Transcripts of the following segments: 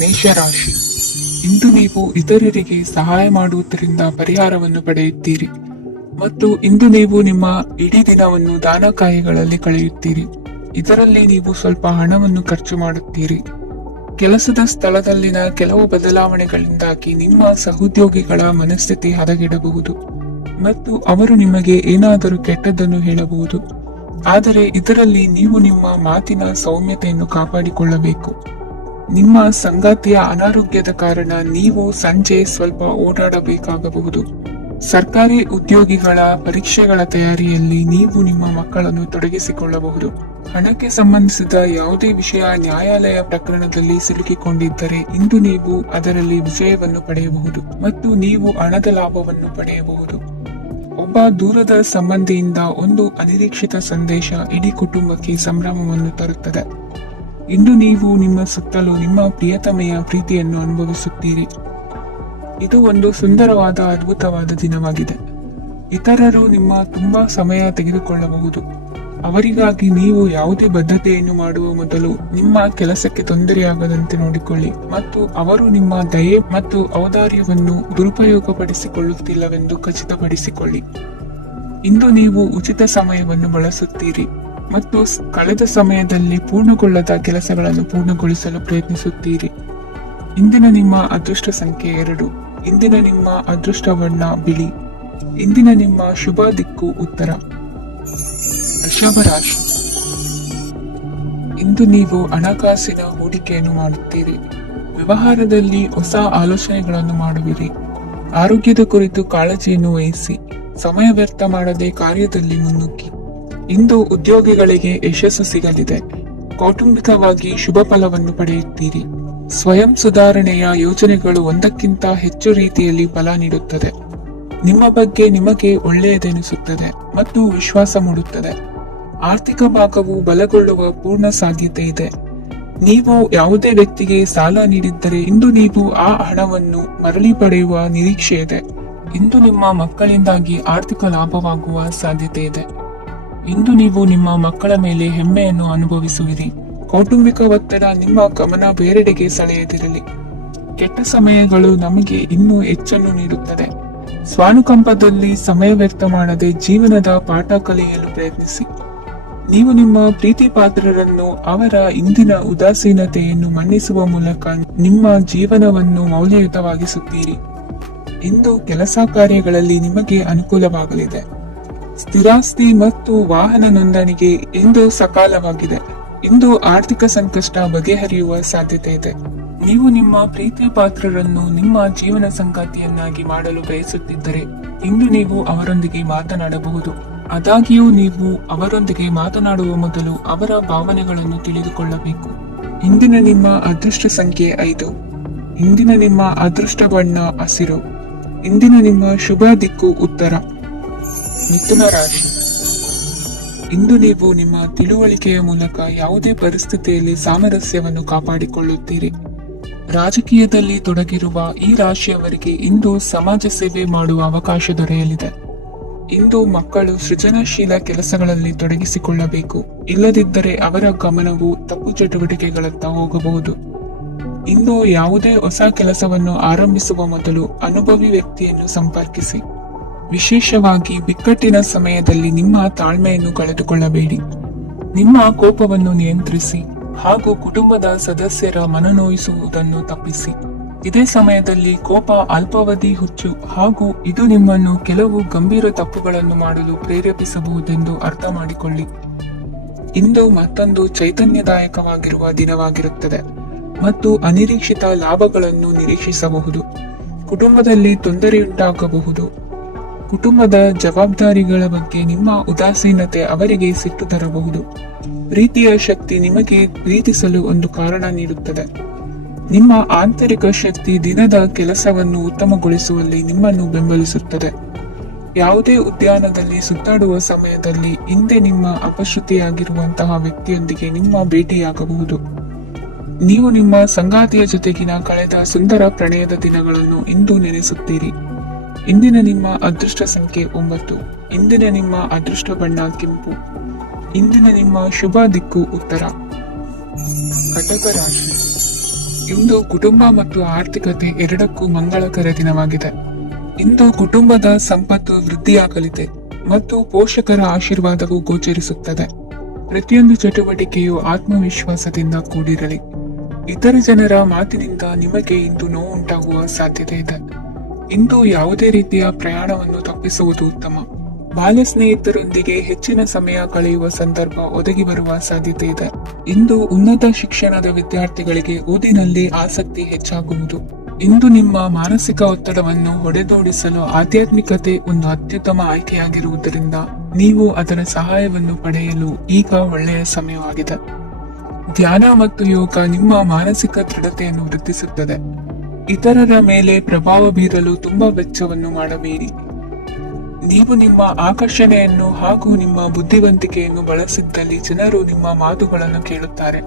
ಮೇಷರಾಶಿ. ಇಂದು ನೀವು ಇತರರಿಗೆ ಸಹಾಯ ಮಾಡುವುದರಿಂದ ಪರಿಹಾರವನ್ನು ಪಡೆಯುತ್ತೀರಿ ಮತ್ತು ಇಂದು ನೀವು ನಿಮ್ಮ ಇಡೀ ದಿನವನ್ನು ದಾನಕಾಯಿಗಳಲ್ಲಿ ಕಳೆಯುತ್ತೀರಿ. ಇದರಲ್ಲಿ ನೀವು ಸ್ವಲ್ಪ ಹಣವನ್ನು ಖರ್ಚು ಮಾಡುತ್ತೀರಿ. ಕೆಲಸದ ಸ್ಥಳದಲ್ಲಿನ ಕೆಲವು ಬದಲಾವಣೆಗಳಿಂದಾಗಿ ನಿಮ್ಮ ಸಹೋದ್ಯೋಗಿಗಳ ಮನಸ್ಥಿತಿ ಹದಗೆಡಬಹುದು ಮತ್ತು ಅವರು ನಿಮಗೆ ಏನಾದರೂ ಕೆಟ್ಟದ್ದನ್ನು ಹೇಳಬಹುದು. ಆದರೆ ಇದರಲ್ಲಿ ನೀವು ನಿಮ್ಮ ಮಾತಿನ ಸೌಮ್ಯತೆಯನ್ನು ಕಾಪಾಡಿಕೊಳ್ಳಬೇಕು. ನಿಮ್ಮ ಸಂಗಾತಿಯ ಅನಾರೋಗ್ಯದ ಕಾರಣ ನೀವು ಸಂಜೆ ಸ್ವಲ್ಪ ಓಡಾಡಬೇಕಾಗಬಹುದು. ಸರ್ಕಾರಿ ಉದ್ಯೋಗಿಗಳ ಪರೀಕ್ಷೆಗಳ ತಯಾರಿಯಲ್ಲಿ ನೀವು ನಿಮ್ಮ ಮಕ್ಕಳನ್ನು ತೊಡಗಿಸಿಕೊಳ್ಳಬಹುದು. ಹಣಕ್ಕೆ ಸಂಬಂಧಿಸಿದ ಯಾವುದೇ ವಿಷಯ ನ್ಯಾಯಾಲಯ ಪ್ರಕರಣದಲ್ಲಿ ಸಿಲುಕಿಕೊಂಡಿದ್ದರೆ ಇಂದು ನೀವು ಅದರಲ್ಲಿ ವಿಜಯವನ್ನು ಪಡೆಯಬಹುದು ಮತ್ತು ನೀವು ಹಣದ ಲಾಭವನ್ನು ಪಡೆಯಬಹುದು. ಒಬ್ಬ ದೂರದ ಸಂಬಂಧಿಯಿಂದ ಒಂದು ಅನಿರೀಕ್ಷಿತ ಸಂದೇಶ ಇಡೀ ಕುಟುಂಬಕ್ಕೆ ಸಂಭ್ರಮವನ್ನು ತರುತ್ತದೆ. ಇಂದು ನೀವು ನಿಮ್ಮ ಸುತ್ತಲೂ ನಿಮ್ಮ ಪ್ರಿಯತಮೆಯ ಪ್ರೀತಿಯನ್ನು ಅನುಭವಿಸುತ್ತೀರಿ. ಇದು ಒಂದು ಸುಂದರವಾದ ಅದ್ಭುತವಾದ ದಿನವಾಗಿದೆ. ಇತರರು ನಿಮ್ಮ ತುಂಬಾ ಸಮಯ ತೆಗೆದುಕೊಳ್ಳಬಹುದು. ಅವರಿಗಾಗಿ ನೀವು ಯಾವುದೇ ಬದ್ಧತೆಯನ್ನು ಮಾಡುವ ಮೊದಲು ನಿಮ್ಮ ಕೆಲಸಕ್ಕೆ ತೊಂದರೆಯಾಗದಂತೆ ನೋಡಿಕೊಳ್ಳಿ ಮತ್ತು ಅವರು ನಿಮ್ಮ ದಯೆ ಮತ್ತು ಔದಾರ್ಯವನ್ನು ದುರುಪಯೋಗಪಡಿಸಿಕೊಳ್ಳುತ್ತಿಲ್ಲವೆಂದು ಖಚಿತಪಡಿಸಿಕೊಳ್ಳಿ. ಇಂದು ನೀವು ಉಚಿತ ಸಮಯವನ್ನು ಬಳಸುತ್ತೀರಿ ಮತ್ತು ಕಳೆದ ಸಮಯದಲ್ಲಿ ಪೂರ್ಣಗೊಳ್ಳದ ಕೆಲಸಗಳನ್ನು ಪೂರ್ಣಗೊಳಿಸಲು ಪ್ರಯತ್ನಿಸುತ್ತೀರಿ. ಇಂದಿನ ನಿಮ್ಮ ಅದೃಷ್ಟ ಸಂಖ್ಯೆ 2. ಇಂದಿನ ನಿಮ್ಮ ಅದೃಷ್ಟ ಬಣ್ಣ ಬಿಳಿ. ಇಂದಿನ ನಿಮ್ಮ ಶುಭ ದಿಕ್ಕು ಉತ್ತರ. ವೃಷಭ ರಾಶಿ. ಇಂದು ನೀವು ಹಣಕಾಸಿನ ಹೂಡಿಕೆಯನ್ನು ಮಾಡುತ್ತೀರಿ. ವ್ಯವಹಾರದಲ್ಲಿ ಹೊಸ ಆಲೋಚನೆಗಳನ್ನು ಮಾಡುವಿರಿ. ಆರೋಗ್ಯದ ಕುರಿತು ಕಾಳಜಿಯನ್ನು ವಹಿಸಿ. ಸಮಯ ವ್ಯರ್ಥ ಮಾಡದೆ ಕಾರ್ಯದಲ್ಲಿ ಮುನ್ನುಗ್ಗಿ. ಇಂದು ಉದ್ಯೋಗಿಗಳಿಗೆ ಯಶಸ್ಸು ಸಿಗಲಿದೆ. ಕೌಟುಂಬಿಕವಾಗಿ ಶುಭ ಫಲವನ್ನು ಪಡೆಯುತ್ತೀರಿ. ಸ್ವಯಂ ಸುಧಾರಣೆಯ ಯೋಜನೆಗಳು ಒಂದಕ್ಕಿಂತ ಹೆಚ್ಚು ರೀತಿಯಲ್ಲಿ ಫಲ ನೀಡುತ್ತದೆ. ನಿಮ್ಮ ಬಗ್ಗೆ ನಿಮಗೆ ಒಳ್ಳೆಯದೆನಿಸುತ್ತದೆ ಮತ್ತು ವಿಶ್ವಾಸ ಮೂಡುತ್ತದೆ. ಆರ್ಥಿಕ ಭಾಗವು ಬಲಗೊಳ್ಳುವ ಪೂರ್ಣ ಸಾಧ್ಯತೆ ಇದೆ. ನೀವು ಯಾವುದೇ ವ್ಯಕ್ತಿಗೆ ಸಾಲ ನೀಡಿದ್ದರೆ ಇಂದು ನೀವು ಆ ಹಣವನ್ನು ಮರಳಿ ಪಡೆಯುವ ನಿರೀಕ್ಷೆ ಇದೆ. ಇಂದು ನಿಮ್ಮ ಮಕ್ಕಳಿಂದಾಗಿ ಆರ್ಥಿಕ ಲಾಭವಾಗುವ ಸಾಧ್ಯತೆ ಇದೆ. ಇಂದು ನೀವು ನಿಮ್ಮ ಮಕ್ಕಳ ಮೇಲೆ ಹೆಮ್ಮೆಯನ್ನು ಅನುಭವಿಸುವಿರಿ. ಕೌಟುಂಬಿಕ ಒತ್ತಡ ನಿಮ್ಮ ಗಮನ ಬೇರೆಡೆಗೆ ಸೆಳೆಯದಿರಲಿ. ಕೆಟ್ಟ ಸಮಯಗಳು ನಮಗೆ ಇನ್ನೂ ಹೆಚ್ಚನ್ನು ನೀಡುತ್ತದೆ. ಸ್ವಾನುಕಂಪದಲ್ಲಿ ಸಮಯ ವ್ಯರ್ಥ ಮಾಡದೆ ಜೀವನದ ಪಾಠ ಕಲಿಯಲು ಪ್ರಯತ್ನಿಸಿ. ನೀವು ನಿಮ್ಮ ಪ್ರೀತಿ ಪಾತ್ರರನ್ನು ಅವರ ಇಂದಿನ ಉದಾಸೀನತೆಯನ್ನು ಮನ್ನಿಸುವ ಮೂಲಕ ನಿಮ್ಮ ಜೀವನವನ್ನು ಮೌಲ್ಯಯುತವಾಗಿಸುತ್ತೀರಿ. ಇಂದು ಕೆಲಸ ಕಾರ್ಯಗಳಲ್ಲಿ ನಿಮಗೆ ಅನುಕೂಲವಾಗಲಿದೆ. ಸ್ಥಿರಾಸ್ತಿ ಮತ್ತು ವಾಹನ ನೋಂದಣಿಗೆ ಇಂದು ಸಕಾಲವಾಗಿದೆ. ಇಂದು ಆರ್ಥಿಕ ಸಂಕಷ್ಟ ಬಗೆಹರಿಯುವ ಸಾಧ್ಯತೆ ಇದೆ. ನೀವು ನಿಮ್ಮ ಪ್ರೀತಿ ಪಾತ್ರರನ್ನು ನಿಮ್ಮ ಜೀವನ ಸಂಗಾತಿಯನ್ನಾಗಿ ಮಾಡಲು ಬಯಸುತ್ತಿದ್ದರೆ ಇಂದು ನೀವು ಅವರೊಂದಿಗೆ ಮಾತನಾಡಬಹುದು. ಆದಾಗ್ಯೂ ನೀವು ಅವರೊಂದಿಗೆ ಮಾತನಾಡುವ ಮೊದಲು ಅವರ ಭಾವನೆಗಳನ್ನು ತಿಳಿದುಕೊಳ್ಳಬೇಕು. ಇಂದಿನ ನಿಮ್ಮ ಅದೃಷ್ಟ ಸಂಖ್ಯೆ 5. ಇಂದಿನ ನಿಮ್ಮ ಅದೃಷ್ಟ ಬಣ್ಣ ಹಸಿರು. ಇಂದಿನ ನಿಮ್ಮ ಶುಭ ದಿಕ್ಕು ಉತ್ತರ. ಮಿಥುನ ರಾಶಿ. ಇಂದು ನೀವು ನಿಮ್ಮ ತಿಳುವಳಿಕೆಯ ಮೂಲಕ ಯಾವುದೇ ಪರಿಸ್ಥಿತಿಯಲ್ಲಿ ಸಾಮರಸ್ಯವನ್ನು ಕಾಪಾಡಿಕೊಳ್ಳುತ್ತೀರಿ. ರಾಜಕೀಯದಲ್ಲಿ ತೊಡಗಿರುವ ಈ ರಾಶಿಯವರಿಗೆ ಇಂದು ಸಮಾಜ ಸೇವೆ ಮಾಡುವ ಅವಕಾಶ ದೊರೆಯಲಿದೆ. ಇಂದು ಮಕ್ಕಳು ಸೃಜನಶೀಲ ಕೆಲಸಗಳಲ್ಲಿ ತೊಡಗಿಸಿಕೊಳ್ಳಬೇಕು. ಇಲ್ಲದಿದ್ದರೆ ಅವರ ಗಮನವು ತಪ್ಪು ಚಟುವಟಿಕೆಗಳತ್ತ ಹೋಗಬಹುದು. ಇಂದು ಯಾವುದೇ ಹೊಸ ಕೆಲಸವನ್ನು ಆರಂಭಿಸುವ ಮೊದಲು ಅನುಭವಿ ವ್ಯಕ್ತಿಯನ್ನು ಸಂಪರ್ಕಿಸಿ. ವಿಶೇಷವಾಗಿ ಬಿಕ್ಕಟ್ಟಿನ ಸಮಯದಲ್ಲಿ ನಿಮ್ಮ ತಾಳ್ಮೆಯನ್ನು ಕಳೆದುಕೊಳ್ಳಬೇಡಿ. ನಿಮ್ಮ ಕೋಪವನ್ನು ನಿಯಂತ್ರಿಸಿ ಹಾಗೂ ಕುಟುಂಬದ ಸದಸ್ಯರ ಮನನೋಯಿಸುವುದನ್ನು ತಪ್ಪಿಸಿ. ಇದೇ ಸಮಯದಲ್ಲಿ ಕೋಪ ಅಲ್ಪಾವಧಿ ಹುಚ್ಚು ಹಾಗೂ ಇದು ನಿಮ್ಮನ್ನು ಕೆಲವು ಗಂಭೀರ ತಪ್ಪುಗಳನ್ನು ಮಾಡಲು ಪ್ರೇರೇಪಿಸಬಹುದೆಂದು ಅರ್ಥ ಮಾಡಿಕೊಳ್ಳಿ. ಇಂದು ಮತ್ತೊಂದು ಚೈತನ್ಯದಾಯಕವಾಗಿರುವ ದಿನವಾಗಿರುತ್ತದೆ ಮತ್ತು ಅನಿರೀಕ್ಷಿತ ಲಾಭಗಳನ್ನು ನಿರೀಕ್ಷಿಸಬಹುದು. ಕುಟುಂಬದಲ್ಲಿ ತೊಂದರೆಯುಂಟಾಗಬಹುದು. ಕುಟುಂಬದ ಜವಾಬ್ದಾರಿಗಳ ಬಗ್ಗೆ ನಿಮ್ಮ ಉದಾಸೀನತೆ ಅವರಿಗೆ ಸಿಟ್ಟು ತರಬಹುದು. ಪ್ರೀತಿಯ ಶಕ್ತಿ ನಿಮಗೆ ಪ್ರೀತಿಸಲು ಒಂದು ಕಾರಣ ನೀಡುತ್ತದೆ. ನಿಮ್ಮ ಆಂತರಿಕ ಶಕ್ತಿ ದಿನದ ಕೆಲಸವನ್ನು ಉತ್ತಮಗೊಳಿಸುವಲ್ಲಿ ನಿಮ್ಮನ್ನು ಬೆಂಬಲಿಸುತ್ತದೆ. ಯಾವುದೇ ಉದ್ಯಾನದಲ್ಲಿ ಸುತ್ತಾಡುವ ಸಮಯದಲ್ಲಿ ಹಿಂದೆ ನಿಮ್ಮ ಅಪಶ್ರುತಿಯಾಗಿರುವಂತಹ ವ್ಯಕ್ತಿಯೊಂದಿಗೆ ನಿಮ್ಮ ಭೇಟಿಯಾಗಬಹುದು. ನೀವು ನಿಮ್ಮ ಸಂಗಾತಿಯ ಜೊತೆಗಿನ ಕಳೆದ ಸುಂದರ ಪ್ರಣಯದ ದಿನಗಳನ್ನು ಇಂದು ನೆನೆಸುತ್ತೀರಿ. ಇಂದಿನ ನಿಮ್ಮ ಅದೃಷ್ಟ ಸಂಖ್ಯೆ 9. ಇಂದಿನ ನಿಮ್ಮ ಅದೃಷ್ಟ ಬಣ್ಣ ಕೆಂಪು. ಇಂದಿನ ನಿಮ್ಮ ಶುಭ ದಿಕ್ಕು ಉತ್ತರ. ಕಟಕ ರಾಶಿ. ಇಂದು ಕುಟುಂಬ ಮತ್ತು ಆರ್ಥಿಕತೆ ಎರಡಕ್ಕೂ ಮಂಗಳಕರ ದಿನವಾಗಿದೆ. ಇಂದು ಕುಟುಂಬದ ಸಂಪತ್ತು ವೃದ್ಧಿಯಾಗಲಿದೆ ಮತ್ತು ಪೋಷಕರ ಆಶೀರ್ವಾದವು ಗೋಚರಿಸುತ್ತದೆ. ಪ್ರತಿಯೊಂದು ಚಟುವಟಿಕೆಯು ಆತ್ಮವಿಶ್ವಾಸದಿಂದ ಕೂಡಿರಲಿ. ಇತರ ಜನರ ಮಾತಿನಿಂದ ನಿಮಗೆ ಇಂದು ನೋವುಂಟಾಗುವ ಸಾಧ್ಯತೆ ಇದೆ. ಇಂದು ಯಾವುದೇ ರೀತಿಯ ಪ್ರಯಾಣವನ್ನು ತಪ್ಪಿಸುವುದು ಉತ್ತಮ. ಬಾಲ್ಯ ಸ್ನೇಹಿತರೊಂದಿಗೆ ಹೆಚ್ಚಿನ ಸಮಯ ಕಳೆಯುವ ಸಂದರ್ಭ ಒದಗಿ ಬರುವ ಸಾಧ್ಯತೆ ಇದೆ. ಇಂದು ಉನ್ನತ ಶಿಕ್ಷಣದ ವಿದ್ಯಾರ್ಥಿಗಳಿಗೆ ಓದಿನಲ್ಲಿ ಆಸಕ್ತಿ ಹೆಚ್ಚಾಗುವುದು. ಇಂದು ನಿಮ್ಮ ಮಾನಸಿಕ ಒತ್ತಡವನ್ನು ಹೊಡೆದೋಡಿಸಲು ಆಧ್ಯಾತ್ಮಿಕತೆ ಒಂದು ಅತ್ಯುತ್ತಮ ಆಯ್ಕೆಯಾಗಿರುವುದರಿಂದ ನೀವು ಅದರ ಸಹಾಯವನ್ನು ಪಡೆಯಲು ಈಗ ಒಳ್ಳೆಯ ಸಮಯವಾಗಿದೆ. ಧ್ಯಾನ ಮತ್ತು ಯೋಗ ನಿಮ್ಮ ಮಾನಸಿಕ ದೃಢತೆಯನ್ನು ವೃದ್ಧಿಸುತ್ತದೆ. ಇತರರ ಮೇಲೆ ಪ್ರಭಾವ ಬೀರಲು ತುಂಬಾ ವೆಚ್ಚವನ್ನು ಮಾಡಬೇಡಿ. ನೀವು ನಿಮ್ಮ ಆಕರ್ಷಣೆಯನ್ನು ಹಾಗೂ ನಿಮ್ಮ ಬುದ್ಧಿವಂತಿಕೆಯನ್ನು ಬಳಸಿದ್ದಲ್ಲಿ ಜನರು ನಿಮ್ಮ ಮಾತುಗಳನ್ನು ಕೇಳುತ್ತಾರೆ.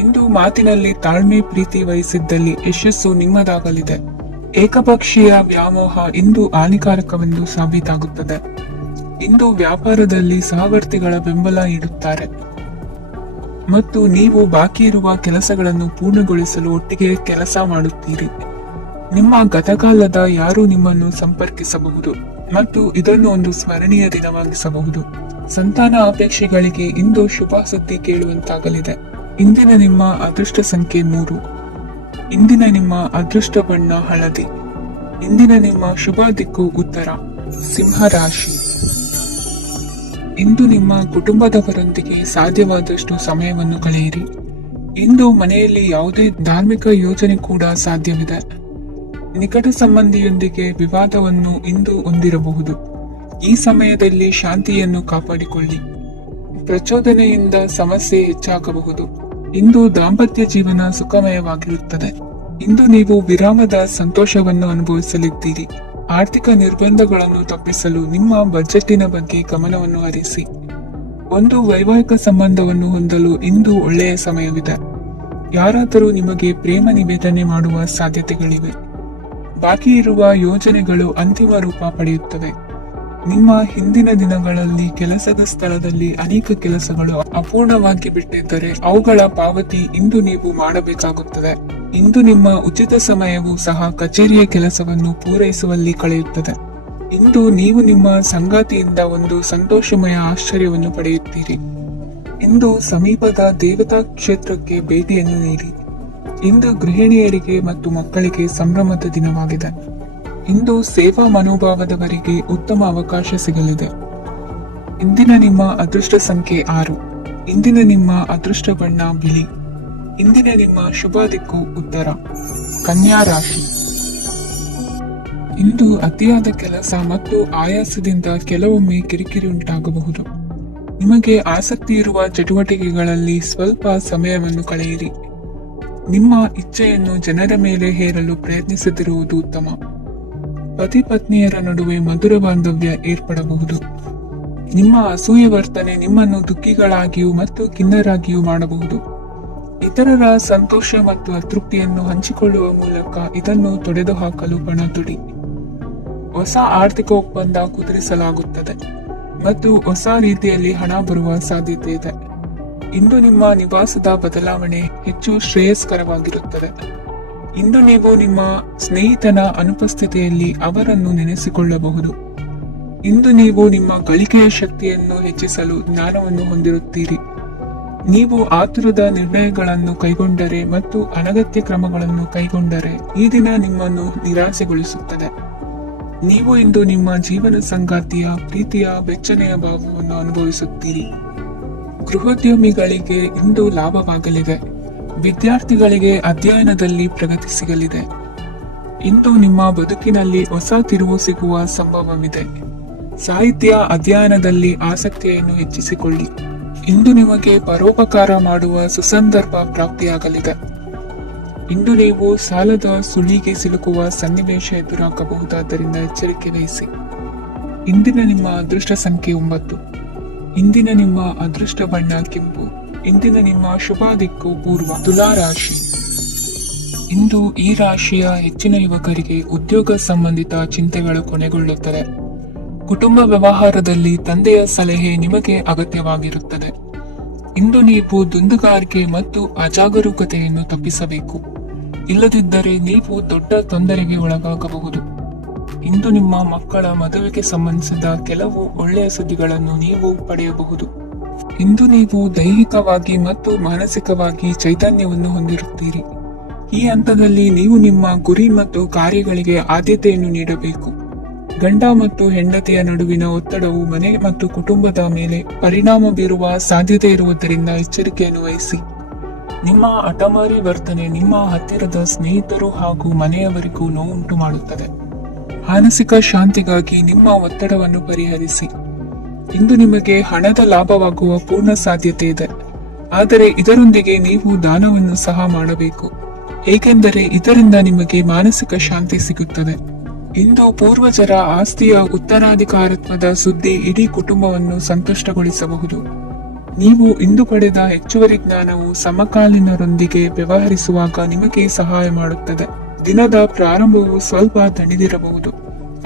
ಇಂದು ಮಾತಿನಲ್ಲಿ ತಾಳ್ಮೆ ಪ್ರೀತಿ ವಹಿಸಿದ್ದಲ್ಲಿ ಯಶಸ್ಸು ನಿಮ್ಮದಾಗಲಿದೆ. ಏಕಪಕ್ಷೀಯ ವ್ಯಾಮೋಹ ಇಂದು ಹಾನಿಕಾರಕವೆಂದು ಸಾಬೀತಾಗುತ್ತದೆ. ಇಂದು ವ್ಯಾಪಾರದಲ್ಲಿ ಸಹವರ್ತಿಗಳ ಬೆಂಬಲ ನೀಡುತ್ತಾರೆ ಮತ್ತು ನೀವು ಬಾಕಿ ಇರುವ ಕೆಲಸಗಳನ್ನು ಪೂರ್ಣಗೊಳಿಸಲು ಒಟ್ಟಿಗೆ ಕೆಲಸ ಮಾಡುತ್ತೀರಿ. ನಿಮ್ಮ ಗತಕಾಲದ ಯಾರು ನಿಮ್ಮನ್ನು ಸಂಪರ್ಕಿಸಬಹುದು ಮತ್ತು ಇದನ್ನು ಒಂದು ಸ್ಮರಣೀಯ ದಿನವಾಗಿಸಬಹುದು. ಸಂತಾನ ಅಪೇಕ್ಷೆಗಳಿಗೆ ಇಂದು ಶುಭ ಸುದ್ದಿ ಕೇಳುವಂತಾಗಲಿದೆ. ಇಂದಿನ ನಿಮ್ಮ ಅದೃಷ್ಟ ಸಂಖ್ಯೆ 3. ಇಂದಿನ ನಿಮ್ಮ ಅದೃಷ್ಟ ಬಣ್ಣ ಹಳದಿ. ಇಂದಿನ ನಿಮ್ಮ ಶುಭ ದಿಕ್ಕು ಉತ್ತರ, ಸಿಂಹ ರಾಶಿ. ಇಂದು ನಿಮ್ಮ ಕುಟುಂಬದವರೊಂದಿಗೆ ಸಾಧ್ಯವಾದಷ್ಟು ಸಮಯವನ್ನು ಕಳೆಯಿರಿ. ಇಂದು ಮನೆಯಲ್ಲಿ ಯಾವುದೇ ಧಾರ್ಮಿಕ ಯೋಜನೆ ಕೂಡ ಸಾಧ್ಯವಿದೆ. ನಿಕಟ ಸಂಬಂಧಿಯೊಂದಿಗೆ ವಿವಾದವನ್ನು ಇಂದು ಹೊಂದಿರಬಹುದು. ಈ ಸಮಯದಲ್ಲಿ ಶಾಂತಿಯನ್ನು ಕಾಪಾಡಿಕೊಳ್ಳಿ. ಪ್ರಚೋದನೆಯಿಂದ ಸಮಸ್ಯೆ ಹೆಚ್ಚಾಗಬಹುದು. ಇಂದು ದಾಂಪತ್ಯ ಜೀವನ ಸುಖಮಯವಾಗಿರುತ್ತದೆ. ಇಂದು ನೀವು ವಿರಾಮದ ಸಂತೋಷವನ್ನು ಅನುಭವಿಸಲಿದ್ದೀರಿ. ಆರ್ಥಿಕ ನಿರ್ಬಂಧಗಳನ್ನು ತಪ್ಪಿಸಲು ನಿಮ್ಮ ಬಜೆಟಿನ ಬಗ್ಗೆ ಗಮನವನ್ನು ಹರಿಸಿ. ಒಂದು ವೈವಾಹಿಕ ಸಂಬಂಧವನ್ನು ಹೊಂದಲು ಇಂದು ಒಳ್ಳೆಯ ಸಮಯವಿದೆ. ಯಾರಾದರೂ ನಿಮಗೆ ಪ್ರೇಮ ನಿವೇದನೆ ಮಾಡುವ ಸಾಧ್ಯತೆಗಳಿವೆ. ಬಾಕಿ ಇರುವ ಯೋಜನೆಗಳು ಅಂತಿಮ ರೂಪ ಪಡೆಯುತ್ತವೆ. ನಿಮ್ಮ ಹಿಂದಿನ ದಿನಗಳಲ್ಲಿ ಕೆಲಸದ ಸ್ಥಳದಲ್ಲಿ ಅನೇಕ ಕೆಲಸಗಳು ಅಪೂರ್ಣವಾಗಿ ಬಿಟ್ಟಿದ್ದರೆ ಅವುಗಳ ಪಾವತಿ ಇಂದು ನೀವು ಮಾಡಬೇಕಾಗುತ್ತದೆ. ಇಂದು ನಿಮ್ಮ ಉಚಿತ ಸಮಯವು ಸಹ ಕಚೇರಿಯ ಕೆಲಸವನ್ನು ಪೂರೈಸುವಲ್ಲಿ ಕಳೆಯುತ್ತದೆ. ಇಂದು ನೀವು ನಿಮ್ಮ ಸಂಗಾತಿಯಿಂದ ಒಂದು ಸಂತೋಷಮಯ ಆಶ್ಚರ್ಯವನ್ನು ಪಡೆಯುತ್ತೀರಿ. ಇಂದು ಸಮೀಪದ ದೇವತಾ ಕ್ಷೇತ್ರಕ್ಕೆ ಭೇಟಿಯನ್ನು ನೀಡಿ. ಇಂದು ಗೃಹಿಣಿಯರಿಗೆ ಮತ್ತು ಮಕ್ಕಳಿಗೆ ಸಂಭ್ರಮದ ದಿನವಾಗಿದೆ. ಇಂದು ಸೇವಾ ಮನೋಭಾವದವರಿಗೆ ಉತ್ತಮ ಅವಕಾಶ ಸಿಗಲಿದೆ. ಇಂದಿನ ನಿಮ್ಮ ಅದೃಷ್ಟ ಸಂಖ್ಯೆ 6. ಇಂದಿನ ನಿಮ್ಮ ಅದೃಷ್ಟ ಬಣ್ಣ ಬಿಳಿ. ಇಂದಿನ ನಿಮ್ಮ ಶುಭ ದಿಕ್ಕು ಉತ್ತರ, ಕನ್ಯಾ ರಾಶಿ. ಇಂದು ಅತಿಯಾದ ಕೆಲಸ ಮತ್ತು ಆಯಾಸದಿಂದ ಕೆಲವೊಮ್ಮೆ ಕಿರಿಕಿರಿ ಉಂಟಾಗಬಹುದು. ನಿಮಗೆ ಆಸಕ್ತಿ ಇರುವ ಚಟುವಟಿಕೆಗಳಲ್ಲಿ ಸ್ವಲ್ಪ ಸಮಯವನ್ನು ಕಳೆಯಿರಿ. ನಿಮ್ಮ ಇಚ್ಛೆಯನ್ನು ಜನರ ಮೇಲೆ ಹೇರಲು ಪ್ರಯತ್ನಿಸದಿರುವುದು ಉತ್ತಮ. ಪತಿ ಪತ್ನಿಯರ ನಡುವೆ ಮಧುರ ಬಾಂಧವ್ಯ ಏರ್ಪಡಬಹುದು. ನಿಮ್ಮ ಅಸೂಯೆ ವರ್ತನೆ ನಿಮ್ಮನ್ನು ದುಃಖಿಗಳಾಗಿಯೂ ಮತ್ತು ಖಿನ್ನರಾಗಿಯೂ ಮಾಡಬಹುದು. ಇತರರ ಸಂತೋಷ ಮತ್ತು ಅತೃಪ್ತಿಯನ್ನು ಹಂಚಿಕೊಳ್ಳುವ ಮೂಲಕ ಇದನ್ನು ತೊಡೆದುಹಾಕಲು ಪಣ ತೊಡಿ. ಹೊಸ ಆರ್ಥಿಕ ಒಪ್ಪಂದ ಕುದುರಿಸಲಾಗುತ್ತದೆ ಮತ್ತು ಹೊಸ ರೀತಿಯಲ್ಲಿ ಹಣ ಬರುವ ಸಾಧ್ಯತೆ ಇದೆ. ಇಂದು ನಿಮ್ಮ ನಿವಾಸದ ಬದಲಾವಣೆ ಹೆಚ್ಚು ಶ್ರೇಯಸ್ಕರವಾಗಿರುತ್ತದೆ. ಇಂದು ನೀವು ನಿಮ್ಮ ಸ್ನೇಹಿತನ ಅನುಪಸ್ಥಿತಿಯಲ್ಲಿ ಅವರನ್ನು ನೆನೆಸಿಕೊಳ್ಳಬಹುದು. ಇಂದು ನೀವು ನಿಮ್ಮ ಗಳಿಕೆಯ ಶಕ್ತಿಯನ್ನು ಹೆಚ್ಚಿಸಲು ಜ್ಞಾನವನ್ನು ಹೊಂದಿರುತ್ತೀರಿ. ನೀವು ಆತುರದ ನಿರ್ಣಯಗಳನ್ನು ಕೈಗೊಂಡರೆ ಮತ್ತು ಅನಗತ್ಯ ಕ್ರಮಗಳನ್ನು ಕೈಗೊಂಡರೆ ಈ ದಿನ ನಿಮ್ಮನ್ನು ನಿರಾಸೆಗೊಳಿಸುತ್ತದೆ. ನೀವು ಇಂದು ನಿಮ್ಮ ಜೀವನ ಸಂಗಾತಿಯ ಪ್ರೀತಿಯ ಬೆಚ್ಚನೆಯ ಭಾವವನ್ನು ಅನುಭವಿಸುತ್ತೀರಿ. ಗೃಹೋದ್ಯಮಿಗಳಿಗೆ ಇಂದು ಲಾಭವಾಗಲಿದೆ. ವಿದ್ಯಾರ್ಥಿಗಳಿಗೆ ಅಧ್ಯಯನದಲ್ಲಿ ಪ್ರಗತಿ ಸಿಗಲಿದೆ. ಇಂದು ನಿಮ್ಮ ಬದುಕಿನಲ್ಲಿ ಹೊಸ ತಿರುವು ಸಿಗುವ ಸಂಭವವಿದೆ. ಸಾಹಿತ್ಯ ಅಧ್ಯಯನದಲ್ಲಿ ಆಸಕ್ತಿಯನ್ನು ಹೆಚ್ಚಿಸಿಕೊಳ್ಳಿ. ಇಂದು ನಿಮಗೆ ಪರೋಪಕಾರ ಮಾಡುವ ಸುಸಂದರ್ಭ ಪ್ರಾಪ್ತಿಯಾಗಲಿದೆ. ಇಂದು ನೀವು ಸಾಲದ ಸುಳಿಗೆ ಸಿಲುಕುವ ಸನ್ನಿವೇಶ ಎದುರಾಗಬಹುದಾದ್ದರಿಂದ ಎಚ್ಚರಿಕೆ ವಹಿಸಿ. ಇಂದಿನ ನಿಮ್ಮ ಅದೃಷ್ಟ ಸಂಖ್ಯೆ 9. ಇಂದಿನ ನಿಮ್ಮ ಅದೃಷ್ಟ ಬಣ್ಣ ಕೆಂಪು. ಇಂದಿನ ನಿಮ್ಮ ಶುಭ ದಿಕ್ಕು ಪೂರ್ವ, ತುಲಾ ರಾಶಿ. ಇಂದು ಈ ರಾಶಿಯ ಹೆಚ್ಚಿನ ಯುವಕರಿಗೆ ಉದ್ಯೋಗ ಸಂಬಂಧಿತ ಚಿಂತೆಗಳು ಕೊನೆಗೊಳ್ಳುತ್ತದೆ. ಕುಟುಂಬ ವ್ಯವಹಾರದಲ್ಲಿ ತಂದೆಯ ಸಲಹೆ ನಿಮಗೆ ಅಗತ್ಯವಾಗಿರುತ್ತದೆ. ಇಂದು ನೀವು ದುಂದುಗಾರಿಕೆ ಮತ್ತು ಅಜಾಗರೂಕತೆಯನ್ನು ತಪ್ಪಿಸಬೇಕು. ಇಲ್ಲದಿದ್ದರೆ ನೀವು ದೊಡ್ಡ ತೊಂದರೆಗೆ ಒಳಗಾಗಬಹುದು. ಇಂದು ನಿಮ್ಮ ಮಕ್ಕಳ ಮದುವೆಗೆ ಸಂಬಂಧಿಸಿದ ಕೆಲವು ಒಳ್ಳೆಯ ಸುದ್ದಿಗಳನ್ನು ನೀವು ಪಡೆಯಬಹುದು. ಇಂದು ನೀವು ದೈಹಿಕವಾಗಿ ಮತ್ತು ಮಾನಸಿಕವಾಗಿ ಚೈತನ್ಯವನ್ನು ಹೊಂದಿರುತ್ತೀರಿ. ಈ ಹಂತದಲ್ಲಿ ನೀವು ನಿಮ್ಮ ಗುರಿ ಮತ್ತು ಕಾರ್ಯಗಳಿಗೆ ಆದ್ಯತೆಯನ್ನು ನೀಡಬೇಕು. ಗಂಡ ಮತ್ತು ಹೆಂಡತಿಯ ನಡುವಿನ ಒತ್ತಡವು ಮನೆ ಮತ್ತು ಕುಟುಂಬದ ಮೇಲೆ ಪರಿಣಾಮ ಬೀರುವ ಸಾಧ್ಯತೆ ಇರುವುದರಿಂದ ಎಚ್ಚರಿಕೆಯನ್ನು ವಹಿಸಿ. ನಿಮ್ಮ ಹಠಮಾರಿ ವರ್ತನೆ ನಿಮ್ಮ ಹತ್ತಿರದ ಸ್ನೇಹಿತರು ಹಾಗೂ ಮನೆಯವರಿಗೂ ನೋವುಂಟು ಮಾಡುತ್ತದೆ. ಮಾನಸಿಕ ಶಾಂತಿಗಾಗಿ ನಿಮ್ಮ ಒತ್ತಡವನ್ನು ಪರಿಹರಿಸಿ. ಇಂದು ನಿಮಗೆ ಹಣದ ಲಾಭವಾಗುವ ಪೂರ್ಣ ಸಾಧ್ಯತೆ ಇದೆ, ಆದರೆ ಇದರೊಂದಿಗೆ ನೀವು ದಾನವನ್ನು ಸಹ ಮಾಡಬೇಕು, ಏಕೆಂದರೆ ಇದರಿಂದ ನಿಮಗೆ ಮಾನಸಿಕ ಶಾಂತಿ ಸಿಗುತ್ತದೆ. ಇಂದು ಪೂರ್ವಜರ ಆಸ್ತಿಯ ಉತ್ತರಾಧಿಕಾರತ್ವದ ಸುದ್ದಿ ಇಡೀ ಕುಟುಂಬವನ್ನು ಸಂತುಷ್ಟಗೊಳಿಸಬಹುದು. ನೀವು ಇಂದು ಪಡೆದ ಹೆಚ್ಚುವರಿ ಜ್ಞಾನವು ಸಮಕಾಲೀನರೊಂದಿಗೆ ವ್ಯವಹರಿಸುವಾಗ ನಿಮಗೆ ಸಹಾಯ ಮಾಡುತ್ತದೆ. ದಿನದ ಪ್ರಾರಂಭವು ಸ್ವಲ್ಪ ದಣಿದಿರಬಹುದು,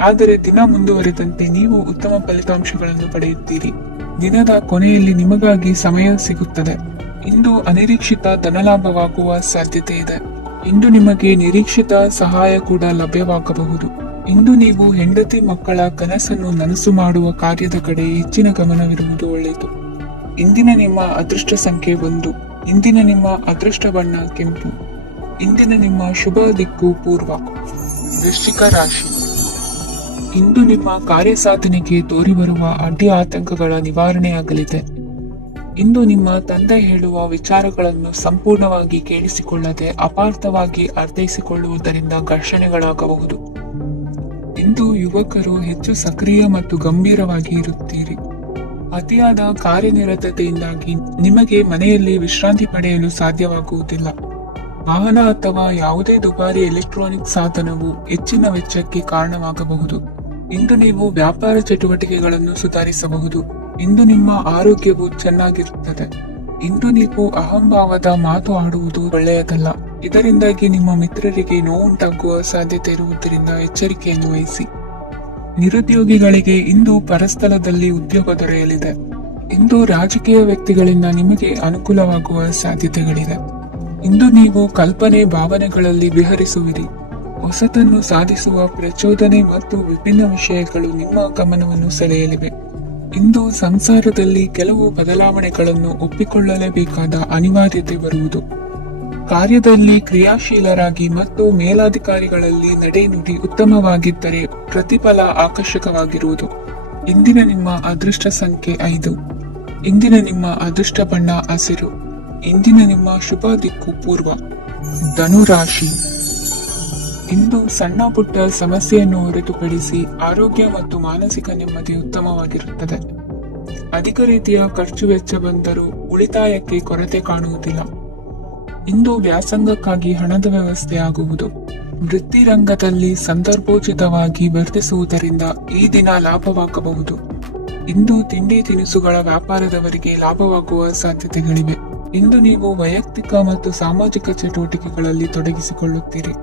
ಆದರೆ ದಿನ ಮುಂದುವರೆದಂತೆ ನೀವು ಉತ್ತಮ ಫಲಿತಾಂಶಗಳನ್ನು ಪಡೆಯುತ್ತೀರಿ. ದಿನದ ಕೊನೆಯಲ್ಲಿ ನಿಮಗಾಗಿ ಸಮಯ ಸಿಗುತ್ತದೆ. ಇಂದು ಅನಿರೀಕ್ಷಿತ ಧನಲಾಭವಾಗುವ ಸಾಧ್ಯತೆ ಇದೆ. ಇಂದು ನಿಮಗೆ ನಿರೀಕ್ಷಿತ ಸಹಾಯ ಕೂಡ ಲಭ್ಯವಾಗಬಹುದು. ಇಂದು ನೀವು ಹೆಂಡತಿ ಮಕ್ಕಳ ಕನಸನ್ನು ನನಸು ಮಾಡುವ ಕಾರ್ಯದ ಕಡೆ ಹೆಚ್ಚಿನ ಗಮನವಿರುವುದು ಒಳ್ಳೆಯದು. ಇಂದಿನ ನಿಮ್ಮ ಅದೃಷ್ಟ ಸಂಖ್ಯೆ 1. ಇಂದಿನ ನಿಮ್ಮ ಅದೃಷ್ಟ ಬಣ್ಣ ಕೆಂಪು. ಇಂದಿನ ನಿಮ್ಮ ಶುಭ ದಿಕ್ಕು ಪೂರ್ವ. ವೃಶ್ಚಿಕ ರಾಶಿ. ಇಂದು ನಿಮ್ಮ ಕಾರ್ಯಸಾಧನೆಗೆ ತೋರಿಬರುವ ಅಡ್ಡಿ ಆತಂಕಗಳ ನಿವಾರಣೆಯಾಗಲಿದೆ. ಇಂದು ನಿಮ್ಮ ತಂದೆ ಹೇಳುವ ವಿಚಾರಗಳನ್ನು ಸಂಪೂರ್ಣವಾಗಿ ಕೇಳಿಸಿಕೊಳ್ಳದೆ ಅಪಾರ್ಥವಾಗಿ ಅರ್ಥೈಸಿಕೊಳ್ಳುವುದರಿಂದ ಘರ್ಷಣೆಗಳಾಗಬಹುದು. ಇಂದು ಯುವಕರು ಹೆಚ್ಚು ಸಕ್ರಿಯ ಮತ್ತು ಗಂಭೀರವಾಗಿ ಇರುತ್ತೀರಿ. ಅತಿಯಾದ ಕಾರ್ಯನಿರತತೆಯಿಂದಾಗಿ ನಿಮಗೆ ಮನೆಯಲ್ಲಿ ವಿಶ್ರಾಂತಿ ಪಡೆಯಲು ಸಾಧ್ಯವಾಗುವುದಿಲ್ಲ. ವಾಹನ ಅಥವಾ ಯಾವುದೇ ದುಬಾರಿ ಎಲೆಕ್ಟ್ರಾನಿಕ್ ಸಾಧನವು ಹೆಚ್ಚಿನ ವೆಚ್ಚಕ್ಕೆ ಕಾರಣವಾಗಬಹುದು. ಇಂದು ನೀವು ವ್ಯಾಪಾರ ಚಟುವಟಿಕೆಗಳನ್ನು ಸುಧಾರಿಸಬಹುದು. ಇಂದು ನಿಮ್ಮ ಆರೋಗ್ಯವು ಚೆನ್ನಾಗಿರುತ್ತದೆ. ಇಂದು ನೀವು ಅಹಂಭಾವದ ಮಾತು ಆಡುವುದು ಒಳ್ಳೆಯದಲ್ಲ. ಇದರಿಂದಾಗಿ ನಿಮ್ಮ ಮಿತ್ರರಿಗೆ ನೋವುಂಟಾಗುವ ಸಾಧ್ಯತೆ ಇರುವುದರಿಂದ ಎಚ್ಚರಿಕೆಯನ್ನು ವಹಿಸಿ. ನಿರುದ್ಯೋಗಿಗಳಿಗೆ ಇಂದು ಪರಸ್ಥಳದಲ್ಲಿ ಉದ್ಯೋಗ ದೊರೆಯಲಿದೆ. ಇಂದು ರಾಜಕೀಯ ವ್ಯಕ್ತಿಗಳಿಂದ ನಿಮಗೆ ಅನುಕೂಲವಾಗುವ ಸಾಧ್ಯತೆಗಳಿದೆ. ಇಂದು ನೀವು ಕಲ್ಪನೆ ಭಾವನೆಗಳಲ್ಲಿ ವಿಹರಿಸುವಿರಿ. ಹೊಸತನ್ನು ಸಾಧಿಸುವ ಪ್ರಚೋದನೆ ಮತ್ತು ವಿಭಿನ್ನ ವಿಷಯಗಳು ನಿಮ್ಮ ಗಮನವನ್ನು ಸೆಳೆಯಲಿವೆ. ಇಂದು ಸಂಸಾರದಲ್ಲಿ ಕೆಲವು ಬದಲಾವಣೆಗಳನ್ನು ಒಪ್ಪಿಕೊಳ್ಳಲೇಬೇಕಾದ ಅನಿವಾರ್ಯತೆ ಬರುವುದು. ಕಾರ್ಯದಲ್ಲಿ ಕ್ರಿಯಾಶೀಲರಾಗಿ ಮತ್ತು ಮೇಲಾಧಿಕಾರಿಗಳಲ್ಲಿ ನಡೆನುಡಿ ಉತ್ತಮವಾಗಿದ್ದರೆ ಪ್ರತಿಫಲ ಆಕರ್ಷಕವಾಗಿರುವುದು. ಇಂದಿನ ನಿಮ್ಮ ಅದೃಷ್ಟ ಸಂಖ್ಯೆ 5. ಇಂದಿನ ನಿಮ್ಮ ಅದೃಷ್ಟ ಬಣ್ಣ ಹಸಿರು. ಇಂದಿನ ನಿಮ್ಮ ಶುಭ ದಿಕ್ಕು ಪೂರ್ವ. ಧನುರಾಶಿ. ಇಂದು ಸಣ್ಣ ಪುಟ್ಟ ಸಮಸ್ಯೆಯನ್ನು ಹೊರತುಪಡಿಸಿ ಆರೋಗ್ಯ ಮತ್ತು ಮಾನಸಿಕ ನೆಮ್ಮದಿ ಉತ್ತಮವಾಗಿರುತ್ತದೆ. ಅಧಿಕ ರೀತಿಯ ಖರ್ಚು ವೆಚ್ಚ ಬಂದರೂ ಉಳಿತಾಯಕ್ಕೆ ಕೊರತೆ ಕಾಣುವುದಿಲ್ಲ. ಇಂದು ವ್ಯಾಸಂಗಕ್ಕಾಗಿ ಹಣದ ವ್ಯವಸ್ಥೆ ಆಗುವುದು. ವೃತ್ತಿ ರಂಗದಲ್ಲಿ ಸಂದರ್ಭೋಚಿತವಾಗಿ ವರ್ತಿಸುವುದರಿಂದ ಈ ದಿನ ಲಾಭವಾಗಬಹುದು. ಇಂದು ತಿಂಡಿ ತಿನಿಸುಗಳ ವ್ಯಾಪಾರದವರಿಗೆ ಲಾಭವಾಗುವ ಸಾಧ್ಯತೆಗಳಿವೆ. ಇಂದು ನೀವು ವೈಯಕ್ತಿಕ ಮತ್ತು ಸಾಮಾಜಿಕ ಚಟುವಟಿಕೆಗಳಲ್ಲಿ ತೊಡಗಿಸಿಕೊಳ್ಳುತ್ತೀರಿ.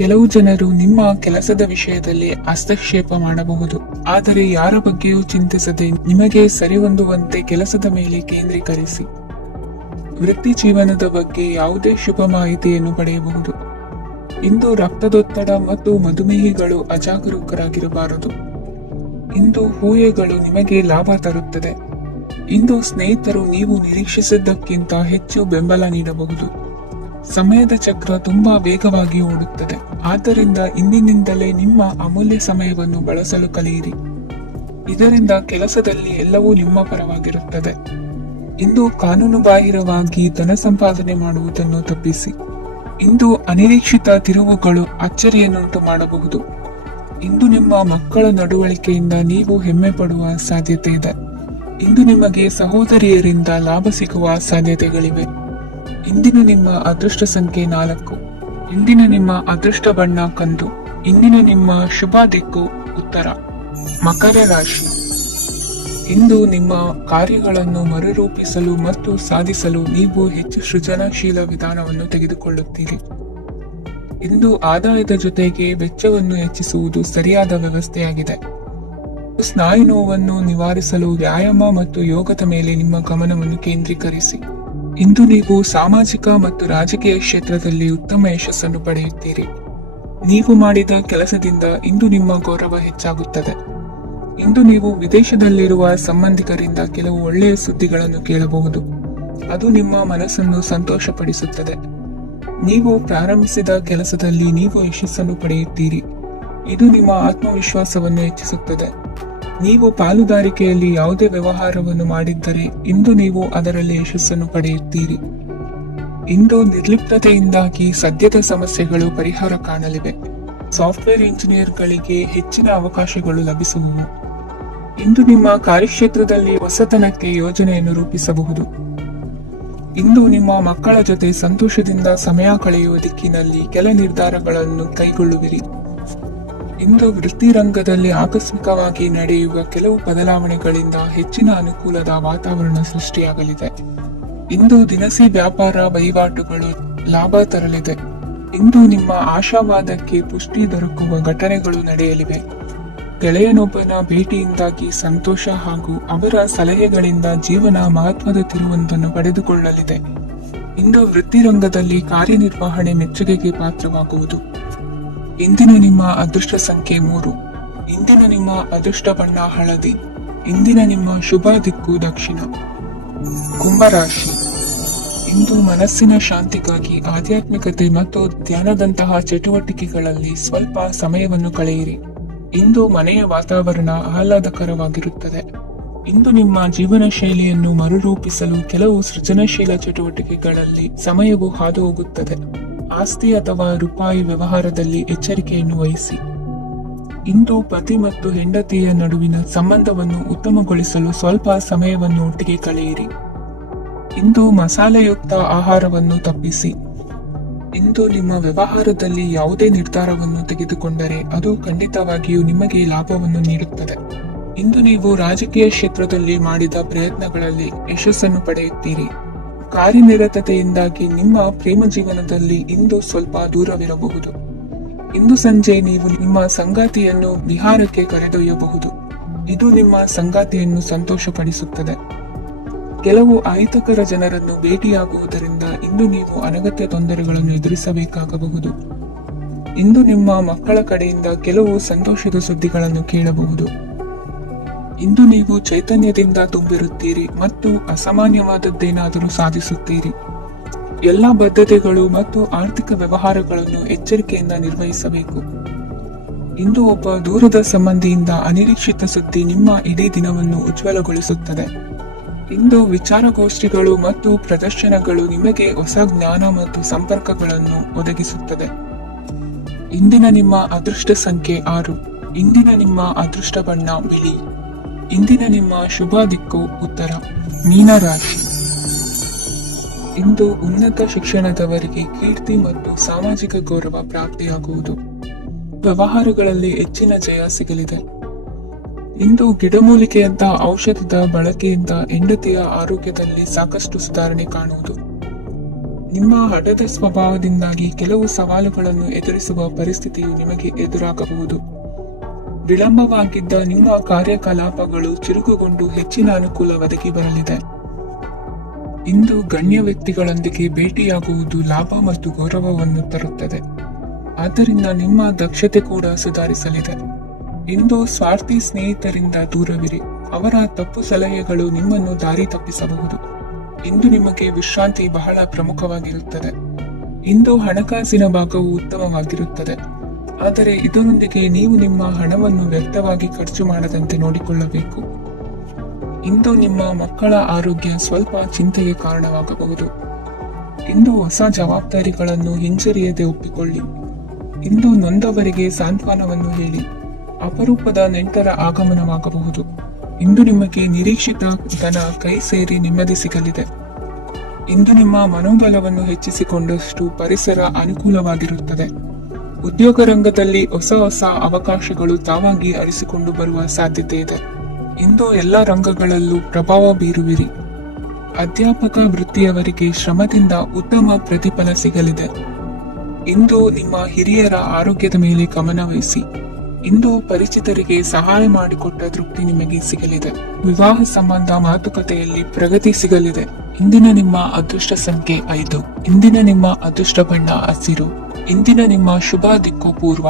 ಕೆಲವು ಜನರು ನಿಮ್ಮ ಕೆಲಸದ ವಿಷಯದಲ್ಲಿ ಹಸ್ತಕ್ಷೇಪ ಮಾಡಬಹುದು, ಆದರೆ ಯಾರ ಬಗ್ಗೆಯೂ ಚಿಂತಿಸದೆ ನಿಮಗೆ ಸರಿಹೊಂದುವಂತೆ ಕೆಲಸದ ಮೇಲೆ ಕೇಂದ್ರೀಕರಿಸಿ. ವೃತ್ತಿ ಜೀವನದ ಬಗ್ಗೆ ಯಾವುದೇ ಶುಭ ಮಾಹಿತಿಯನ್ನು ಪಡೆಯಬಹುದು. ಇಂದು ರಕ್ತದೊತ್ತಡ ಮತ್ತು ಮಧುಮೇಹಿಗಳು ಅಜಾಗರೂಕರಾಗಿರಬಾರದು. ಇಂದು ಊಹೆಗಳು ನಿಮಗೆ ಲಾಭ ತರುತ್ತದೆ. ಇಂದು ಸ್ನೇಹಿತರು ನೀವು ನಿರೀಕ್ಷಿಸಿದ್ದಕ್ಕಿಂತ ಹೆಚ್ಚು ಬೆಂಬಲ ನೀಡಬಹುದು. ಸಮಯದ ಚಕ್ರ ತುಂಬಾ ವೇಗವಾಗಿ ಓಡುತ್ತದೆ, ಆದ್ದರಿಂದ ಇಂದಿನಿಂದಲೇ ನಿಮ್ಮ ಅಮೂಲ್ಯ ಸಮಯವನ್ನು ಬಳಸಲು ಕಲಿಯಿರಿ. ಇದರಿಂದ ಕೆಲಸದಲ್ಲಿ ಎಲ್ಲವೂ ನಿಮ್ಮ ಪರವಾಗಿರುತ್ತದೆ. ಇಂದು ಕಾನೂನುಬಾಹಿರವಾಗಿ ಧನ ಸಂಪಾದನೆ ಮಾಡುವುದನ್ನು ತಪ್ಪಿಸಿ. ಇಂದು ಅನಿರೀಕ್ಷಿತ ತಿರುವುಗಳು ಅಚ್ಚರಿಯನ್ನುಂಟು ಮಾಡಬಹುದು. ಇಂದು ನಿಮ್ಮ ಮಕ್ಕಳ ನಡವಳಿಕೆಯಿಂದ ನೀವು ಹೆಮ್ಮೆ ಪಡುವ ಸಾಧ್ಯತೆ ಇದೆ. ಇಂದು ನಿಮಗೆ ಸಹೋದರಿಯರಿಂದ ಲಾಭ ಸಿಗುವ ಸಾಧ್ಯತೆಗಳಿವೆ. ಇಂದಿನ ನಿಮ್ಮ ಅದೃಷ್ಟ ಸಂಖ್ಯೆ 4. ಇಂದಿನ ನಿಮ್ಮ ಅದೃಷ್ಟ ಬಣ್ಣ ಕಂದು. ಇಂದಿನ ನಿಮ್ಮ ಶುಭ ದಿಕ್ಕು ಉತ್ತರ. ಮಕರ ರಾಶಿ. ಇಂದು ನಿಮ್ಮ ಕಾರ್ಯಗಳನ್ನು ಮರುರೂಪಿಸಲು ಮತ್ತು ಸಾಧಿಸಲು ನೀವು ಹೆಚ್ಚು ಸೃಜನಶೀಲ ವಿಧಾನವನ್ನು ತೆಗೆದುಕೊಳ್ಳುತ್ತೀರಿ. ಇಂದು ಆದಾಯದ ಜೊತೆಗೆ ವೆಚ್ಚವನ್ನು ಹೆಚ್ಚಿಸುವುದು ಸರಿಯಾದ ವ್ಯವಸ್ಥೆಯಾಗಿದೆ. ಸ್ನಾಯು ನೋವನ್ನು ನಿವಾರಿಸಲು ವ್ಯಾಯಾಮ ಮತ್ತು ಯೋಗದ ಮೇಲೆ ನಿಮ್ಮ ಗಮನವನ್ನು ಕೇಂದ್ರೀಕರಿಸಿ. ಇಂದು ನೀವು ಸಾಮಾಜಿಕ ಮತ್ತು ರಾಜಕೀಯ ಕ್ಷೇತ್ರದಲ್ಲಿ ಉತ್ತಮ ಯಶಸ್ಸನ್ನು ಪಡೆಯುತ್ತೀರಿ. ನೀವು ಮಾಡಿದ ಕೆಲಸದಿಂದ ಇಂದು ನಿಮ್ಮ ಗೌರವ ಹೆಚ್ಚಾಗುತ್ತದೆ. ಇಂದು ನೀವು ವಿದೇಶದಲ್ಲಿರುವ ಸಂಬಂಧಿಕರಿಂದ ಕೆಲವು ಒಳ್ಳೆಯ ಸುದ್ದಿಗಳನ್ನು ಕೇಳಬಹುದು. ಅದು ನಿಮ್ಮ ಮನಸ್ಸನ್ನು ಸಂತೋಷಪಡಿಸುತ್ತದೆ. ನೀವು ಪ್ರಾರಂಭಿಸಿದ ಕೆಲಸದಲ್ಲಿ ನೀವು ಯಶಸ್ಸನ್ನು ಪಡೆಯುತ್ತೀರಿ. ಇದು ನಿಮ್ಮ ಆತ್ಮವಿಶ್ವಾಸವನ್ನು ಹೆಚ್ಚಿಸುತ್ತದೆ. ನೀವು ಪಾಲುದಾರಿಕೆಯಲ್ಲಿ ಯಾವುದೇ ವ್ಯವಹಾರವನ್ನು ಮಾಡಿದ್ದರೆ ಇಂದು ನೀವು ಅದರಲ್ಲಿ ಯಶಸ್ಸನ್ನು ಪಡೆಯುತ್ತೀರಿ. ಇಂದು ನಿರ್ಲಿಪ್ತತೆಯಿಂದಾಗಿ ಸದ್ಯದ ಸಮಸ್ಯೆಗಳು ಪರಿಹಾರ ಕಾಣಲಿವೆ. ಸಾಫ್ಟ್ವೇರ್ ಇಂಜಿನಿಯರ್ಗಳಿಗೆ ಹೆಚ್ಚಿನ ಅವಕಾಶಗಳು ಲಭಿಸುವವು. ಇಂದು ನಿಮ್ಮ ಕಾರ್ಯಕ್ಷೇತ್ರದಲ್ಲಿ ಹೊಸತನಕ್ಕೆ ಯೋಜನೆಯನ್ನು ರೂಪಿಸಬಹುದು. ಇಂದು ನಿಮ್ಮ ಮಕ್ಕಳ ಜೊತೆ ಸಂತೋಷದಿಂದ ಸಮಯ ಕಳೆಯುವ ದಿಕ್ಕಿನಲ್ಲಿ ಕೆಲ ನಿರ್ಧಾರಗಳನ್ನು ಕೈಗೊಳ್ಳುವಿರಿ. ಇಂದು ವೃತ್ತಿರಂಗದಲ್ಲಿ ಆಕಸ್ಮಿಕವಾಗಿ ನಡೆಯುವ ಕೆಲವು ಬದಲಾವಣೆಗಳಿಂದ ಹೆಚ್ಚಿನ ಅನುಕೂಲದ ವಾತಾವರಣ ಸೃಷ್ಟಿಯಾಗಲಿದೆ. ಇಂದು ದಿನಸಿ ವ್ಯಾಪಾರ ವಹಿವಾಟುಗಳು ಲಾಭ ತರಲಿದೆ. ಇಂದು ನಿಮ್ಮ ಆಶಾವಾದಕ್ಕೆ ಪುಷ್ಟಿ ದೊರಕುವ ಘಟನೆಗಳು ನಡೆಯಲಿವೆ. ಗೆಳೆಯನೊಬ್ಬನ ಭೇಟಿಯಿಂದಾಗಿ ಸಂತೋಷ ಹಾಗೂ ಅವರ ಸಲಹೆಗಳಿಂದ ಜೀವನ ಮಹತ್ವದ ತಿರುವೊಂದನ್ನು ಪಡೆದುಕೊಳ್ಳಲಿದೆ. ಇಂದು ವೃತ್ತಿರಂಗದಲ್ಲಿ ಕಾರ್ಯನಿರ್ವಹಣೆ ಮೆಚ್ಚುಗೆಗೆ ಪಾತ್ರವಾಗುವುದು. ಇಂದಿನ ನಿಮ್ಮ ಅದೃಷ್ಟ ಸಂಖ್ಯೆ 3. ಇಂದಿನ ನಿಮ್ಮ ಅದೃಷ್ಟ ಬಣ್ಣ ಹಳದಿ. ಇಂದಿನ ನಿಮ್ಮ ಶುಭ ದಿಕ್ಕು ದಕ್ಷಿಣ. ಕುಂಭರಾಶಿ. ಇಂದು ಮನಸ್ಸಿನ ಶಾಂತಿಗಾಗಿ ಆಧ್ಯಾತ್ಮಿಕತೆ ಮತ್ತು ಧ್ಯಾನದಂತಹ ಚಟುವಟಿಕೆಗಳಲ್ಲಿ ಸ್ವಲ್ಪ ಸಮಯವನ್ನು ಕಳೆಯಿರಿ. ಇಂದು ಮನೆಯ ವಾತಾವರಣ ಆಹ್ಲಾದಕರವಾಗಿರುತ್ತದೆ. ಇಂದು ನಿಮ್ಮ ಜೀವನ ಶೈಲಿಯನ್ನು ಮರುರೂಪಿಸಲು ಕೆಲವು ಸೃಜನಶೀಲ ಚಟುವಟಿಕೆಗಳಲ್ಲಿ ಸಮಯವು ಹಾದು ಹೋಗುತ್ತದೆ. ಆಸ್ತಿ ಅಥವಾ ರೂಪಾಯಿ ವ್ಯವಹಾರದಲ್ಲಿ ಎಚ್ಚರಿಕೆಯನ್ನು ವಹಿಸಿ. ಇಂದು ಪತಿ ಮತ್ತು ಹೆಂಡತಿಯ ನಡುವಿನ ಸಂಬಂಧವನ್ನು ಉತ್ತಮಗೊಳಿಸಲು ಸ್ವಲ್ಪ ಸಮಯವನ್ನು ಒಟ್ಟಿಗೆ ಕಳೆಯಿರಿ. ಇಂದು ಮಸಾಲೆಯುಕ್ತ ಆಹಾರವನ್ನು ತಪ್ಪಿಸಿ. ಇಂದು ನಿಮ್ಮ ವ್ಯವಹಾರದಲ್ಲಿ ಯಾವುದೇ ನಿರ್ಧಾರವನ್ನು ತೆಗೆದುಕೊಂಡರೆ ಅದು ಖಂಡಿತವಾಗಿಯೂ ನಿಮಗೆ ಲಾಭವನ್ನು ನೀಡುತ್ತದೆ. ಇಂದು ನೀವು ರಾಜಕೀಯ ಕ್ಷೇತ್ರದಲ್ಲಿ ಮಾಡಿದ ಪ್ರಯತ್ನಗಳಲ್ಲಿ ಯಶಸ್ಸನ್ನು ಪಡೆಯುತ್ತೀರಿ. ಕಾರ್ಯನಿರತತೆಯಿಂದಾಗಿ ನಿಮ್ಮ ಪ್ರೇಮ ಜೀವನದಲ್ಲಿ ಇಂದು ಸ್ವಲ್ಪ ದೂರವಿರಬಹುದು. ಇಂದು ಸಂಜೆ ನೀವು ನಿಮ್ಮ ಸಂಗಾತಿಯನ್ನು ವಿಹಾರಕ್ಕೆ ಕರೆದೊಯ್ಯಬಹುದು. ಇದು ನಿಮ್ಮ ಸಂಗಾತಿಯನ್ನು ಸಂತೋಷಪಡಿಸುತ್ತದೆ. ಕೆಲವು ಅಹಿತಕರ ಜನರನ್ನು ಭೇಟಿಯಾಗುವುದರಿಂದ ಇಂದು ನೀವು ಅನಗತ್ಯ ತೊಂದರೆಗಳನ್ನು ಎದುರಿಸಬೇಕಾಗಬಹುದು. ಇಂದು ನಿಮ್ಮ ಮಕ್ಕಳ ಕಡೆಯಿಂದ ಕೆಲವು ಸಂತೋಷದ ಸುದ್ದಿಗಳನ್ನು ಕೇಳಬಹುದು. ಇಂದು ನೀವು ಚೈತನ್ಯದಿಂದ ತುಂಬಿರುತ್ತೀರಿ ಮತ್ತು ಅಸಾಮಾನ್ಯವಾದದ್ದೇನಾದರೂ ಸಾಧಿಸುತ್ತೀರಿ. ಎಲ್ಲ ಬದ್ಧತೆಗಳು ಮತ್ತು ಆರ್ಥಿಕ ವ್ಯವಹಾರಗಳನ್ನು ಎಚ್ಚರಿಕೆಯಿಂದ ನಿರ್ವಹಿಸಬೇಕು. ಇಂದು ಒಬ್ಬ ದೂರದ ಸಂಬಂಧಿಯಿಂದ ಅನಿರೀಕ್ಷಿತ ಸುದ್ದಿ ನಿಮ್ಮ ಇಡೀ ದಿನವನ್ನು ಉಜ್ವಲಗೊಳಿಸುತ್ತದೆ. ಇಂದು ವಿಚಾರಗೋಷ್ಠಿಗಳು ಮತ್ತು ಪ್ರದರ್ಶನಗಳು ನಿಮಗೆ ಹೊಸ ಜ್ಞಾನ ಮತ್ತು ಸಂಪರ್ಕಗಳನ್ನು ಒದಗಿಸುತ್ತದೆ. ಇಂದಿನ ನಿಮ್ಮ ಅದೃಷ್ಟ ಸಂಖ್ಯೆ 6. ಇಂದಿನ ನಿಮ್ಮ ಅದೃಷ್ಟ ಬಣ್ಣ ಬಿಳಿ. ಇಂದಿನ ನಿಮ್ಮ ಶುಭ ದಿಕ್ಕು ಉತ್ತರ. ಮೀನರಾಶಿ. ಇಂದು ಉನ್ನತ ಶಿಕ್ಷಣದವರಿಗೆ ಕೀರ್ತಿ ಮತ್ತು ಸಾಮಾಜಿಕ ಗೌರವ ಪ್ರಾಪ್ತಿಯಾಗುವುದು. ವ್ಯವಹಾರಗಳಲ್ಲಿ ಹೆಚ್ಚಿನ ಜಯ ಸಿಗಲಿದೆ. ಇಂದು ಗಿಡಮೂಲಿಕೆಯಂತಹ ಔಷಧದ ಬಳಕೆಯಿಂದ ಹೆಂಡತಿಯ ಆರೋಗ್ಯದಲ್ಲಿ ಸಾಕಷ್ಟು ಸುಧಾರಣೆ ಕಾಣುವುದು. ನಿಮ್ಮ ಹಠದ ಸ್ವಭಾವದಿಂದಾಗಿ ಕೆಲವು ಸವಾಲುಗಳನ್ನು ಎದುರಿಸುವ ಪರಿಸ್ಥಿತಿಯು ನಿಮಗೆ ಎದುರಾಗಬಹುದು. ವಿಳಂಬವಾಗಿದ್ದ ನಿಮ್ಮ ಕಾರ್ಯಕಲಾಪಗಳು ಚುರುಕುಗೊಂಡು ಹೆಚ್ಚಿನ ಅನುಕೂಲ ಒದಗಿ ಬರಲಿದೆ. ಇಂದು ಗಣ್ಯ ವ್ಯಕ್ತಿಗಳೊಂದಿಗೆ ಭೇಟಿಯಾಗುವುದು ಲಾಭ ಮತ್ತು ಗೌರವವನ್ನು ತರುತ್ತದೆ. ಆದ್ದರಿಂದ ನಿಮ್ಮ ದಕ್ಷತೆ ಕೂಡ ಸುಧಾರಿಸಲಿದೆ. ಇಂದು ಸ್ವಾರ್ಥಿ ಸ್ನೇಹಿತರಿಂದ ದೂರವಿರಿ. ಅವರ ತಪ್ಪು ಸಲಹೆಗಳು ನಿಮ್ಮನ್ನು ದಾರಿ ತಪ್ಪಿಸಬಹುದು. ಇಂದು ನಿಮಗೆ ವಿಶ್ರಾಂತಿ ಬಹಳ ಪ್ರಮುಖವಾಗಿರುತ್ತದೆ. ಇಂದು ಹಣಕಾಸಿನ ಭಾಗವು ಉತ್ತಮವಾಗಿರುತ್ತದೆ. ಆದರೆ ಇದರೊಂದಿಗೆ ನೀವು ನಿಮ್ಮ ಹಣವನ್ನು ವ್ಯರ್ಥವಾಗಿ ಖರ್ಚು ಮಾಡದಂತೆ ನೋಡಿಕೊಳ್ಳಬೇಕು. ಇಂದು ನಿಮ್ಮ ಮಕ್ಕಳ ಆರೋಗ್ಯ ಸ್ವಲ್ಪ ಚಿಂತೆಗೆ ಕಾರಣವಾಗಬಹುದು. ಇಂದು ಹೊಸ ಜವಾಬ್ದಾರಿಗಳನ್ನು ಹಿಂಜರಿಯದೆ ಒಪ್ಪಿಕೊಳ್ಳಿ. ಇಂದು ನೊಂದವರಿಗೆ ಸಾಂತ್ವನವನ್ನು ಹೇಳಿ. ಅಪರೂಪದ ನೆಂಟರ ಆಗಮನವಾಗಬಹುದು. ಇಂದು ನಿಮಗೆ ನಿರೀಕ್ಷಿತ ಧನ ಕೈ ಸೇರಿ ನೆಮ್ಮದಿ ಸಿಗಲಿದೆ. ಇಂದು ನಿಮ್ಮ ಮನೋಬಲವನ್ನು ಹೆಚ್ಚಿಸಿಕೊಂಡಷ್ಟು ಪರಿಸರ ಅನುಕೂಲವಾಗಿರುತ್ತದೆ. ಉದ್ಯೋಗ ರಂಗದಲ್ಲಿ ಹೊಸ ಹೊಸ ಅವಕಾಶಗಳು ತಾವಾಗಿ ಅರಿಸಿಕೊಂಡು ಬರುವ ಸಾಧ್ಯತೆ ಇದೆ. ಇಂದು ಎಲ್ಲ ರಂಗಗಳಲ್ಲೂ ಪ್ರಭಾವ ಬೀರುವಿರಿ. ಅಧ್ಯಾಪಕ ವೃತ್ತಿಯವರಿಗೆ ಶ್ರಮದಿಂದ ಉತ್ತಮ ಪ್ರತಿಫಲ ಸಿಗಲಿದೆ. ಇಂದು ನಿಮ್ಮ ಹಿರಿಯರ ಆರೋಗ್ಯದ ಮೇಲೆ ಗಮನ ವಹಿಸಿ. ಇಂದು ಪರಿಚಿತರಿಗೆ ಸಹಾಯ ಮಾಡಿಕೊಟ್ಟ ತೃಪ್ತಿ ನಿಮಗೆ ಸಿಗಲಿದೆ. ವಿವಾಹ ಸಂಬಂಧ ಮಾತುಕತೆಯಲ್ಲಿ ಪ್ರಗತಿ ಸಿಗಲಿದೆ. ಇಂದಿನ ನಿಮ್ಮ ಅದೃಷ್ಟ ಸಂಖ್ಯೆ 5. ಇಂದಿನ ನಿಮ್ಮ ಅದೃಷ್ಟ ಬಣ್ಣ ಹಸಿರು. ಇಂದಿನ ನಿಮ್ಮ ಶುಭ ದಿಕ್ಕು ಪೂರ್ವ.